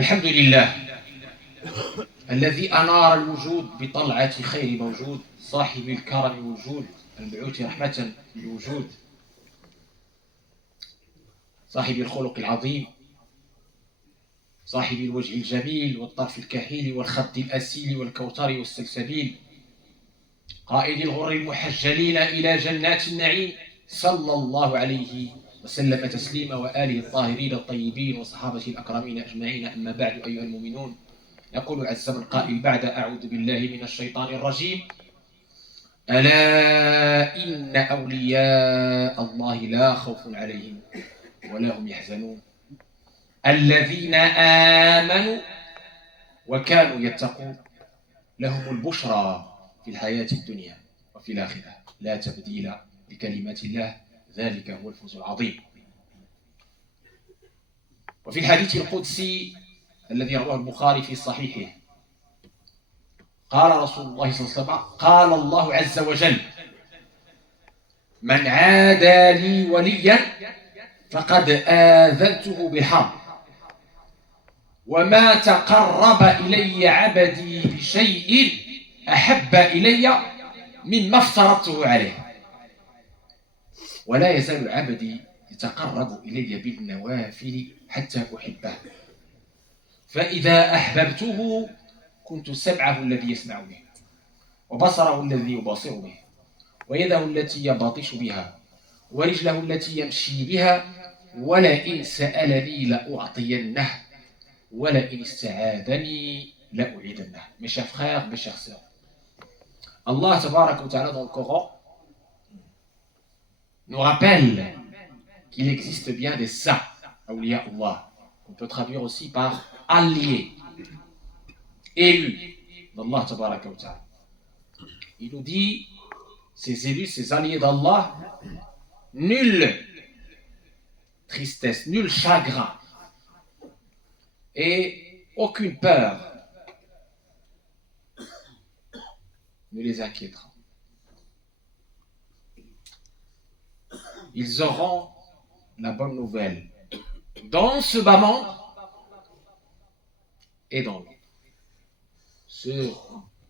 الحمد لله الذي أنار الوجود بطلعة خير موجود صاحب الكرم والجود المبعوث رحمة للوجود صاحب الخلق العظيم صاحب الوجه الجميل والطرف الكحيل والخد الأسيل والكوثر والسلسبيل قائد الغر المحجلين إلى جنات النعيم صلى الله عليه وسلم تسليما وآله الطاهرين الطيبين وصحابته الأكرمين أجمعين. أما بعد أيها المؤمنون، يقول عز من قائل بعد أعوذ بالله من الشيطان الرجيم: ألا إن أولياء الله لا خوف عليهم ولا هم يحزنون الذين آمنوا وكانوا يتقون لهم البشرى في الحياة الدنيا وفي الآخرة لا تبديل لكلمات الله ذلك هو الفوز العظيم. وفي الحديث القدسي الذي رواه البخاري في صحيحه قال رسول الله صلى الله عليه وسلم: قال الله عز وجل: من عادى لي وليا فقد آذنته بالحرب وما تقرب إلي عبدي بشيء أحب إلي مما افترضته عليه ولا يزال عبدي يتقرب إلي بالنوافل حتى أحبه فإذا أحببته كنت سمعه الذي يسمع به وبصره الذي يبصر به ويده التي يبطش بها ورجله التي يمشي بها ولئن سألني لأعطينه ولئن استعاذني لأعيذنه. Mes chers frères, mes chères sœurs, Allah tabaraka wa ta'ala dans le Coran nous rappelle qu'il existe bien des saints, awliya Allah, qu'on peut traduire aussi par alliés, élus d'Allah tabaraka wa ta'ala. Il nous dit, ces élus, ces alliés d'Allah, nulle tristesse, nul chagrin et aucune peur ne les inquiétera. Ils auront la bonne nouvelle dans ce bas monde et dans l'autre. Ceux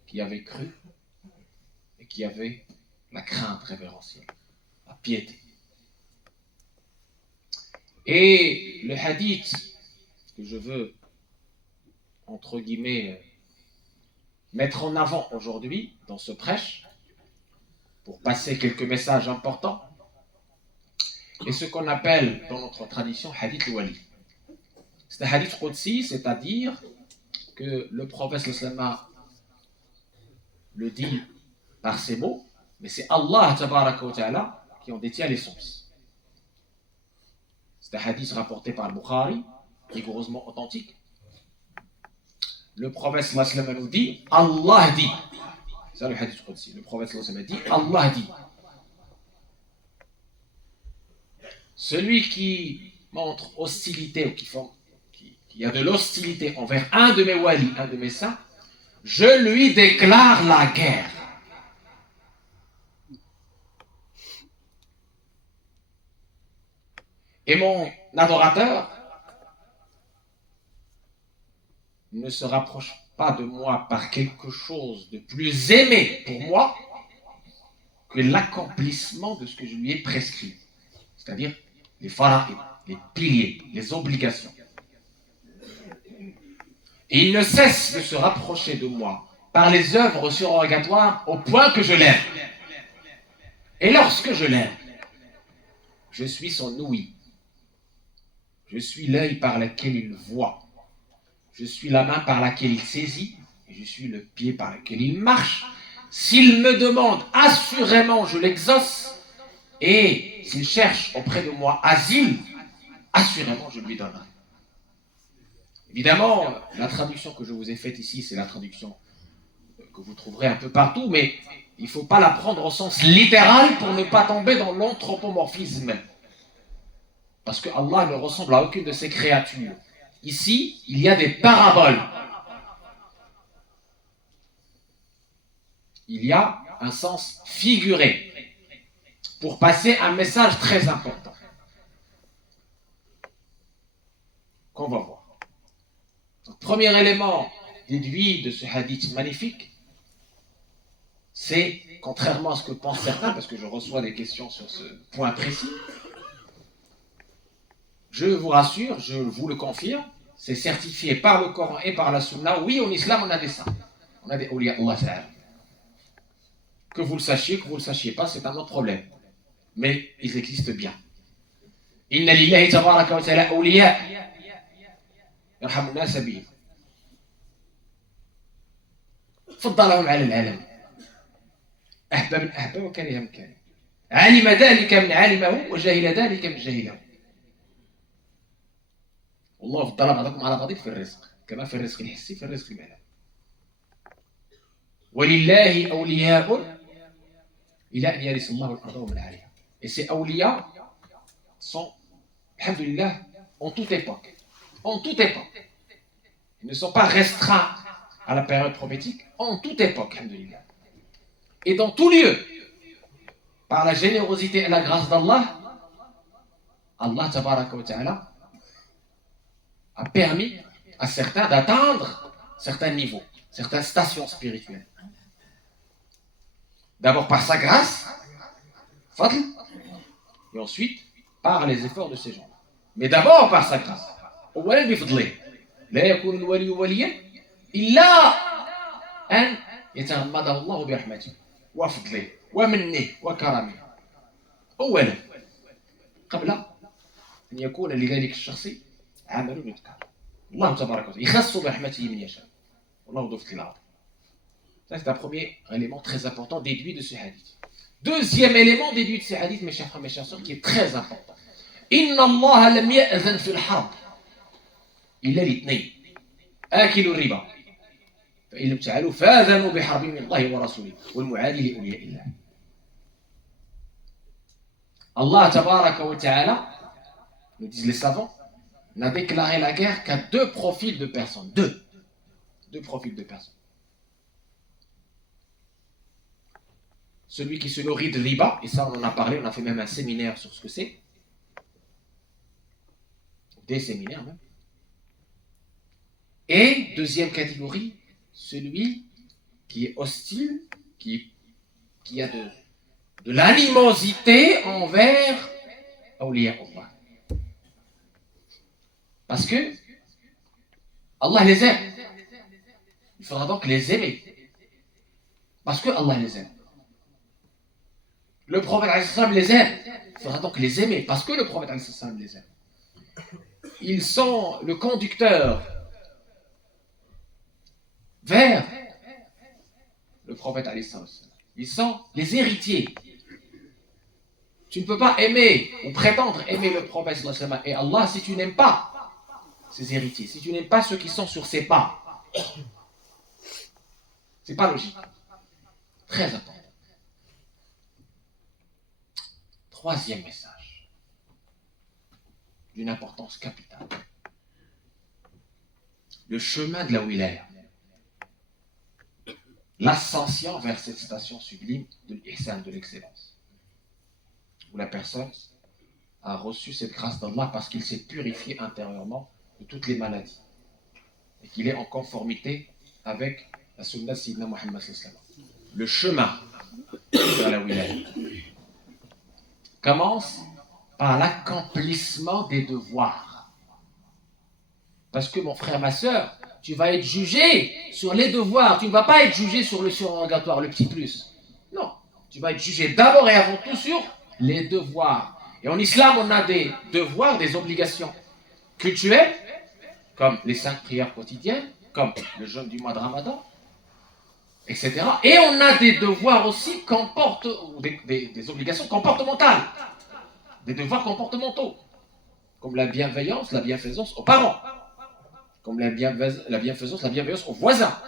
qui avaient cru et qui avaient la crainte révérentielle, la piété. Et le hadith que je veux, entre guillemets, mettre en avant aujourd'hui dans ce prêche, pour passer quelques messages importants, est ce qu'on appelle dans notre tradition hadith al-wali. C'est un hadith qudsi, c'est-à-dire que le prophète sallallahu le dit par ses mots, mais c'est Allah tabaraka wa ta'ala qui en détient l'essence. C'est un hadith rapporté par Bukhari, rigoureusement authentique. Le prophète sallallahu nous dit, Allah dit. C'est ça le hadith qudsi. Le prophète sallallahu dit, Allah dit. Celui qui montre hostilité ou qui a de l'hostilité envers un de mes walis, un de mes saints, je lui déclare la guerre. Et mon adorateur ne se rapproche pas de moi par quelque chose de plus aimé pour moi que l'accomplissement de ce que je lui ai prescrit. C'est-à-dire les fara'id, les piliers, les obligations. Et il ne cesse de se rapprocher de moi par les œuvres surrogatoires au point que je l'aime. Et lorsque je l'aime, je suis son ouïe. Je suis l'œil par lequel il voit. Je suis la main par laquelle il saisit. Et je suis le pied par lequel il marche. S'il me demande, assurément je l'exauce. Et s'il cherche auprès de moi asile, assurément je lui donnerai. Évidemment, la traduction que je vous ai faite ici, c'est la traduction que vous trouverez un peu partout, mais il ne faut pas la prendre au sens littéral pour ne pas tomber dans l'anthropomorphisme. Parce que Allah ne ressemble à aucune de ses créatures. Ici, il y a des paraboles. Il y a un sens figuré pour passer un message très important qu'on va voir. Donc, premier élément déduit de ce hadith magnifique, c'est, contrairement à ce que pensent certains, parce que je reçois des questions sur ce point précis, je vous rassure, je vous le confirme, c'est certifié par le Coran et par la Sunna. Oui, en islam, on a des saints. On a des awliya Allah ta'ala. Que vous le sachiez, que vous ne le sachiez pas, c'est un autre problème. Mais ils existent bien. Inna lillahi tabaraka wa ta'ala awliya. Yarhamu nasa bihim. فضلهم على العالم أحباب من أحباب وكره من كره علم ذلك من علمه وجهل ذلك من جهله والله فضل بعضكم على بعض في الرزق كما في الرزق الحسي في الرزق المعنوي ولله أولياء إلى أن يرث الله الأرض ومن عليها. Et ces awliya sont, alhamdulillah, en toute époque. En toute époque. Ils ne sont pas restreints à la période prophétique, en toute époque, alhamdulillah. Et dans tout lieu, par la générosité et la grâce d'Allah, Allah tabaraka wa ta'ala a permis à certains d'atteindre certains niveaux, certaines stations spirituelles. D'abord par sa grâce, fadl, et ensuite par les efforts de ces gens. Mais d'abord par sa grâce. أولا بفضله لا يكون الولي وليا إلا أن يتغمده الله برحمته وفضله ومنه وكرمه أولا قبل أن يكون لذلك الشخص عمل يذكر الله تبارك وتعالى يخص برحمته من يشاء والله ذو فضل العظيم. Ça, c'est un premier élément très important déduit de ce hadith. Deuxième élément déduit de ce hadith, mes chers frères, mes chères sœurs, qui est très important. Inna Allah lam ya'zan fil harb illa litnayn akilu riba fa in lam ta'alu fa'adhanu bi harbin min Allah wa rasulihi wal mu'adi li awliya illah. Allah tabaraka wa ta'ala, nous disent les savants, n'a déclaré la guerre qu'à deux profils de personnes. Deux profils de personnes. Celui qui se nourrit de riba, et ça on en a parlé, on a fait même un séminaire sur ce que c'est. Des séminaires même. Et deuxième catégorie, celui qui est hostile, qui a de l'animosité envers awliya Allah. Parce que Allah les aime. Il faudra donc les aimer. Parce que Allah les aime. Le prophète les aime. Il faudra donc les aimer. Parce que le prophète les aime. Ils sont le conducteur vers le prophète. Ils sont les héritiers. Tu ne peux pas aimer ou prétendre aimer le prophète et Allah si tu n'aimes pas ses héritiers, si tu n'aimes pas ceux qui sont sur ses pas. C'est pas logique. Très important. Troisième message, d'une importance capitale. Le chemin de la wilaya. L'ascension vers cette station sublime de l'ihsan, de l'excellence. Où la personne a reçu cette grâce d'Allah parce qu'il s'est purifié intérieurement de toutes les maladies. Et qu'il est en conformité avec la sunna de Sayyidina Muhammad sallallahu alayhi wa sallam. Le chemin vers la wilaya commence par l'accomplissement des devoirs. Parce que mon frère, ma soeur, tu vas être jugé sur les devoirs. Tu ne vas pas être jugé sur le surrogatoire, le petit plus. Non, tu vas être jugé d'abord et avant tout sur les devoirs. Et en islam, on a des devoirs, des obligations culturelles, comme les 5 prières quotidiennes, comme le jeûne du mois de Ramadan, etc. Et on a des devoirs aussi des obligations comportementales, des devoirs comportementaux, comme la bienveillance, la bienfaisance aux parents, comme la bienveillance aux voisins,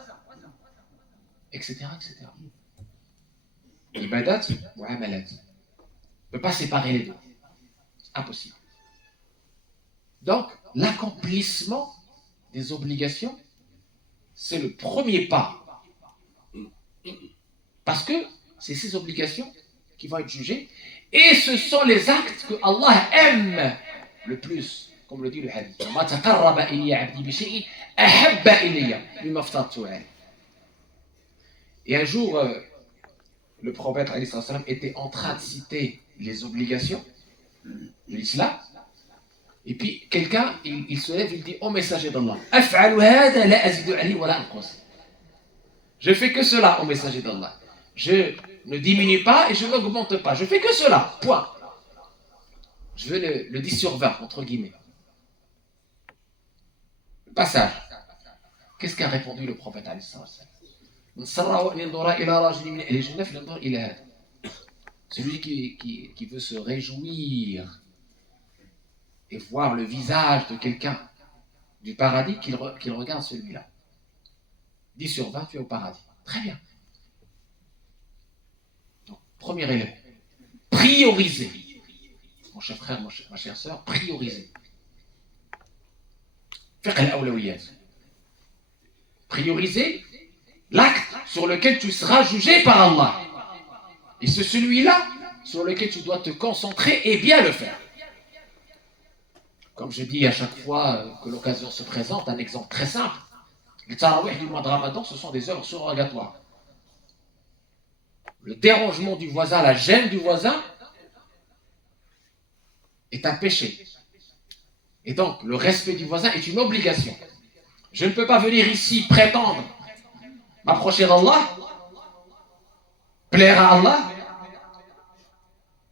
etc. etc. Ibadat ou amalat. On ne peut pas séparer les deux. C'est impossible. Donc, l'accomplissement des obligations, c'est le premier pas. Parce que c'est ces obligations qui vont être jugées et ce sont les actes que Allah aime le plus. comme le dit le hadith. Ma taqarraba ilayya 'abdi bi shay'in ahabba ilayya mimma aftaratu alayhi. Et un jour, le prophète alayhi salam était en train de citer les obligations de l'islam. Et puis quelqu'un, il se lève, il dit au messager d'Allah, af'alu hada la azidu alayhi wa la anqus. Je fais que cela au messager d'Allah. Je ne diminue pas et je n'augmente pas. Je fais que cela. Point. Je veux le 10 sur 20, entre guillemets. Le passage. Qu'est-ce qu'a répondu le prophète alayhi salam? Celui qui veut se réjouir et voir le visage de quelqu'un du paradis, qu'il regarde celui-là. 10 sur 20, tu es au paradis. Très bien. Donc, premier élément. Prioriser. Mon cher frère, ma chère sœur, prioriser. Prioriser l'acte sur lequel tu seras jugé par Allah. Et c'est celui-là sur lequel tu dois te concentrer et bien le faire. Comme je dis à chaque fois que l'occasion se présente, un exemple très simple. Les tarawih du mois de Ramadan, ce sont des œuvres surrogatoires. Le dérangement du voisin, la gêne du voisin est un péché. Et donc, le respect du voisin est une obligation. Je ne peux pas venir ici prétendre m'approcher d'Allah, plaire à Allah,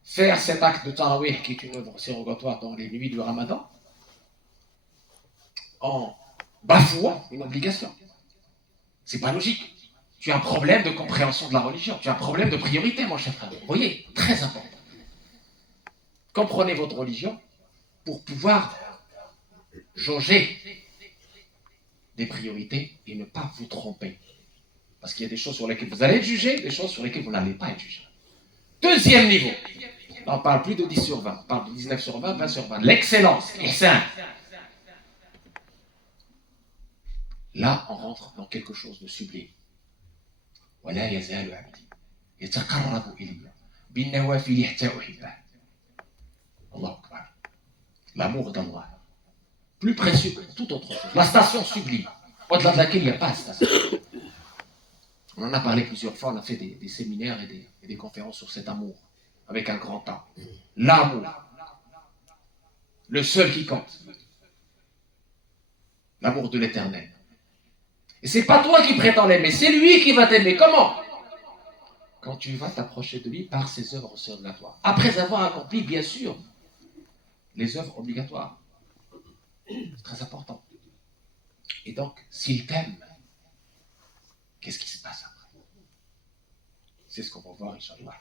faire cet acte de tarawih qui est une œuvre surrogatoire dans les nuits du Ramadan, en bafouant une obligation. C'est pas logique. Tu as un problème de compréhension de la religion. Tu as un problème de priorité, mon cher frère. Vous voyez, très important. Comprenez votre religion pour pouvoir jauger des priorités et ne pas vous tromper. Parce qu'il y a des choses sur lesquelles vous allez être jugé, des choses sur lesquelles vous n'allez pas être jugé. Deuxième niveau. On ne parle plus de 10 sur 20. On parle de 19 sur 20, 20 sur 20. L'excellence. Ihsan. Là, on rentre dans quelque chose de sublime. ولا يزال عبدي يتقرب إلي بالنوافل حتى أحبه. Allah Akbar. L'amour d'Allah. Plus précieux que toute autre chose. La station sublime. Au-delà de laquelle il n'y a pas de station. On en a parlé plusieurs fois. On a fait des séminaires et des conférences sur cet amour. Avec un grand A. L'amour. Le seul qui compte. L'amour de l'éternel. Et c'est pas toi qui prétends l'aimer, c'est lui qui va t'aimer. Comment? Quand tu vas t'approcher de lui par ses œuvres surrogatoires. Après avoir accompli, bien sûr, les œuvres obligatoires. C'est très important. Et donc, s'il t'aime, qu'est-ce qui se passe après? C'est ce qu'on va voir, Inch'Allah.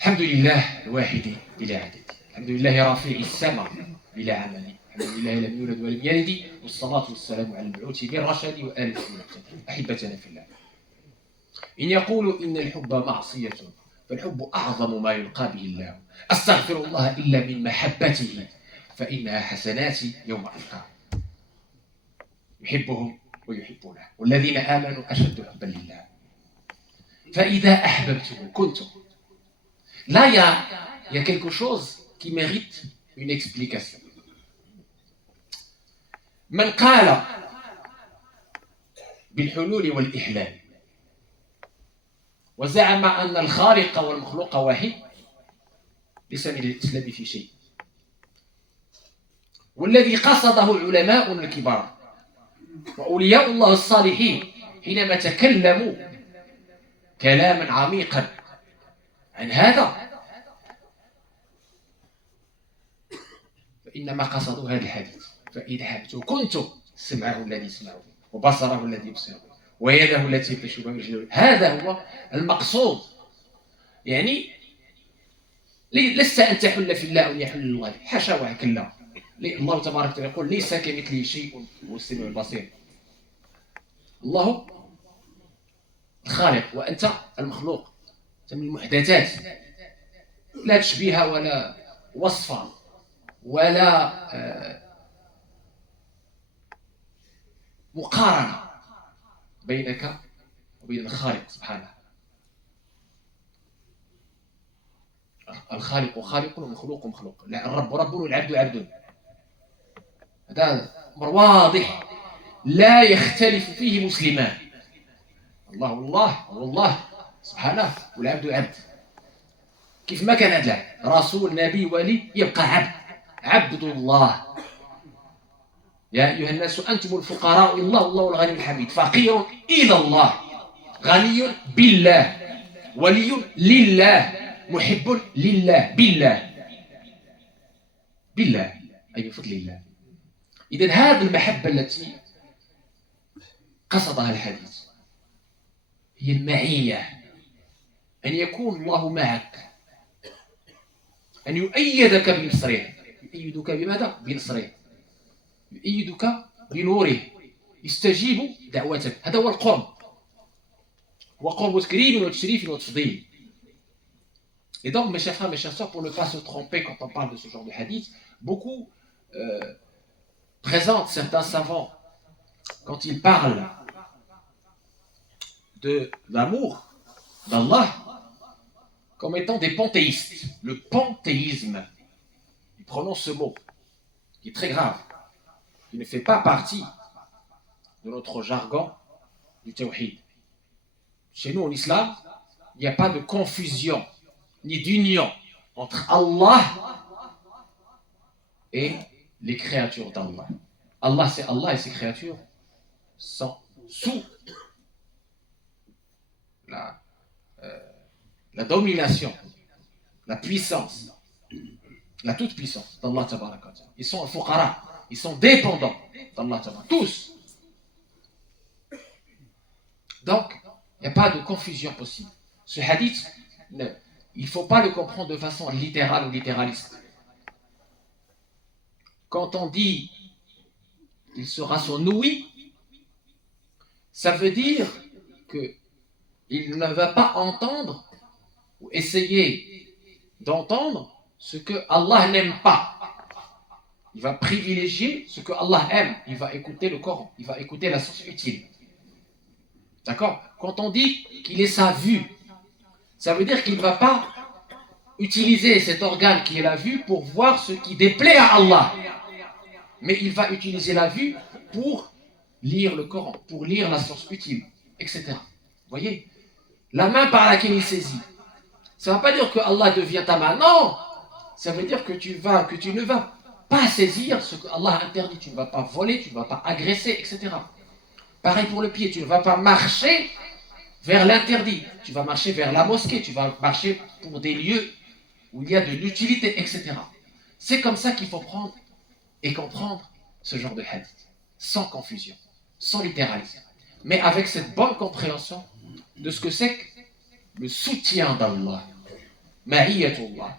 Alhamdulillah, الواحد بلا عدد. الحمد لله رفيع السماء بلا عمل. الحمد لله لم يولد ولم يلد والصلاة والسلام على المبعوث بالرشاد وآل المهتدين. أحبتنا في الله. إن يقول إن الحب معصية فالحب أعظم ما يلقى به الله. أستغفر الله إلا من محبته فإنها حسناتي يوم ألقاه. يحبهم ويحبونه والذين آمنوا أشد حبا لله. فإذا أحببته كنتم. Là, il y a quelque chose qui mérite une explication. من قال بالحلول والإحلال وزعم أن الخالق والمخلوق واحد ليس من الإسلام في شيء. والذي قصده العلماء الكبار وأولياء الله الصالحين حينما تكلموا كلاما عميقا عن هذا فإنما قصدوا هذا الحديث. فإذا أحببته كنتم سمعه الذي يسمع به وبصره الذي يبصر به ويده التي يبطش بها. هذا هو المقصود. يعني لست أن تحل في الله أو يحل الله. حاشا وكلا. الله تبارك وتعالى يقول ليس كمثله شيء هو السميع البصير. الله الخالق وأنت المخلوق. أنت من المحدثات. لا تشبيه ولا وصفا ولا مقارنة بينك وبين الخالق سبحانه. الخالق خالق والمخلوق مخلوق الرب رب والعبد عبد هذا أمر واضح لا يختلف فيه مسلمان الله والله والله سبحانه والعبد عبد كيف ما كان هذا رسول نبي ولي يبقى عبد الله يا أيها الناس أنتم الفقراء إلى الله والله الغني الحميد فقير إلى الله غني بالله ولي لله محب لله بالله أي بفضل الله إذن هذه المحبة التي قصدها الحديث هي المعية أن يكون الله معك أن يؤيدك بنصره يؤيدك بماذا؟ بنصره يؤيدك بنوره يستجيب دعوتك هذا هو القرب وقرب تكريم وتشريف وتفضيل. Et donc, mes chers frères, mes chers sœurs, pour ne pas se tromper quand on parle de ce genre de hadith, beaucoup présentent certains savants, quand ils parlent de l'amour d'Allah, comme étant des panthéistes. Le panthéisme, ils prononcent ce mot, qui est très grave, qui ne fait pas partie de notre jargon du tawhid. Chez nous, en islam, il n'y a pas de confusion ni d'union entre Allah et les créatures d'Allah. Allah, c'est Allah et ses créatures sont sous la domination, la puissance, la toute-puissance d'Allah Tabaraka. Ils sont al-fuqara, ils sont dépendants d'Allah Tabaraka, tous. Donc, il n'y a pas de confusion possible. Ce hadith, il ne faut pas le comprendre de façon littérale ou littéraliste. Quand on dit il sera son ouïe, ça veut dire qu'il ne va pas entendre ou essayer d'entendre ce que Allah n'aime pas. Il va privilégier ce que Allah aime. Il va écouter le Coran, il va écouter la source utile. D'accord? Quand on dit qu'il est sa vue, ça veut dire qu'il ne va pas utiliser cet organe qui est la vue pour voir ce qui déplaît à Allah. Mais il va utiliser la vue pour lire le Coran, pour lire la source utile, etc. Vous voyez? La main par laquelle il saisit. Ça ne va pas dire que Allah devient ta main. Non! Ça veut dire que tu ne vas pas saisir ce que Allah interdit. Tu ne vas pas voler, tu ne vas pas agresser, etc. Pareil pour le pied. Tu ne vas pas marcher vers l'interdit. Tu vas marcher vers la mosquée. Tu vas marcher pour des lieux où il y a de l'utilité, etc. C'est comme ça qu'il faut prendre et comprendre ce genre de hadith. Sans confusion, sans littéralisme. Mais avec cette bonne compréhension de ce que c'est que le soutien d'Allah. Ma'iyatullah.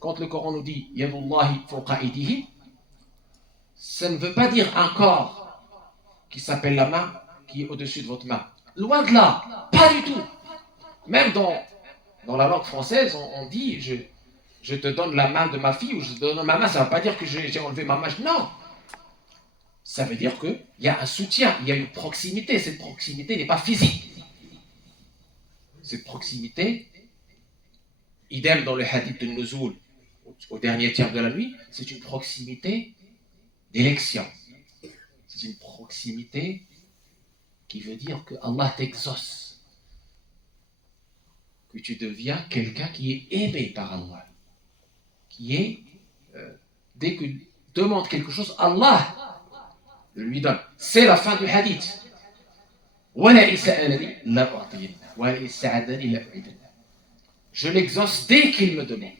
Quand le Coran nous dit Yadullahi fawqa aydihi, ça ne veut pas dire un corps qui s'appelle la main qui est au-dessus de votre main. Loin de là, pas du tout. Même dans la langue française, on dit je te donne la main de ma fille ou je te donne ma main, ça ne veut pas dire que j'ai enlevé ma main. Non. Ça veut dire qu'il y a un soutien, il y a une proximité. Cette proximité n'est pas physique. Cette proximité, idem dans le hadith de Nuzul, au dernier tiers de la nuit, c'est une proximité d'élection. C'est une proximité qui veut dire que Allah t'exauce, que tu deviens quelqu'un qui est aimé par Allah, qui est, dès que tu demandes quelque chose, Allah le lui donne. C'est la fin du hadith. Je l'exauce dès qu'il me demande.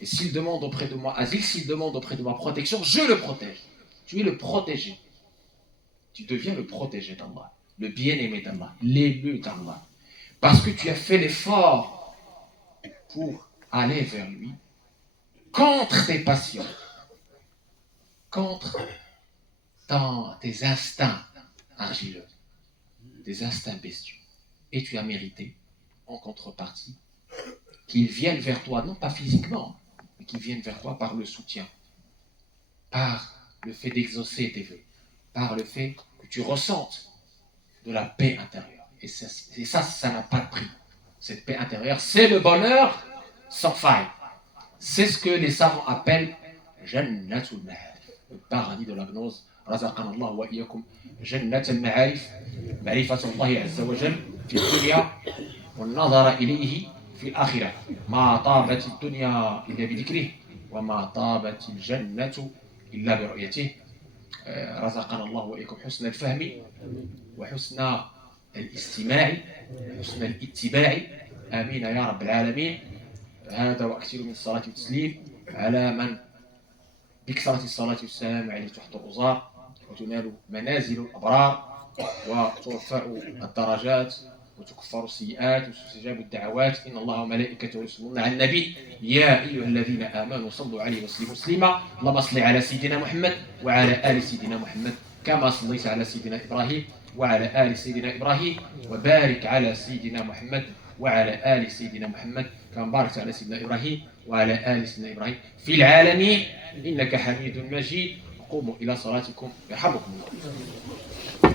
Et s'il demande auprès de moi asile, s'il demande auprès de moi protection, je le protège. Tu es le protégé. Tu deviens le protégé d'Allah, le bien-aimé d'Allah, l'élu d'Allah. Parce que tu as fait l'effort pour aller vers lui contre tes passions, contre tes instincts argileux, des instincts bestiaux. Et tu as mérité, en contrepartie, qu'ils viennent vers toi, non pas physiquement, mais qu'ils viennent vers toi par le soutien, par le fait d'exaucer tes vœux, par le fait que tu ressentes de la paix intérieure. Et ça n'a pas de prix. Cette paix intérieure, c'est le bonheur sans faille. C'est ce que les savants appellent Jannatul Ma'arif, le paradis de la gnose. رزقنا الله وإياكم جنة المعارف معرفة الله عز وجل في الدنيا والنظر إليه في الآخرة. ما طابت الدنيا إلا بذكره وما طابت الجنة إلا برؤيته. رزقنا الله وإياكم حسن الفهم وحسن الاستماع وحسن الاتباع. آمين يا رب العالمين. هذا وأكثر من الصلاة والتسليم على من بكثرة الصلاة والسلام عليه تحت الأوزار وتنال منازل الأبرار وترفع الدرجات وتكفر السيئات وتستجاب الدعوات. إن الله وملائكته يصلون على النبي يا أيها الذين آمنوا صلوا عليه وسلموا تسليما. اللهم صل على سيدنا محمد وعلى آل سيدنا محمد كما صليت على سيدنا إبراهيم وعلى آل سيدنا إبراهيم وبارك على سيدنا محمد وعلى آل سيدنا محمد كما باركت على سيدنا إبراهيم وعلى آل سيدنا إبراهيم في العالمين إنك حميد مجيد. قوموا إلى صلاتكم يرحمكم الله.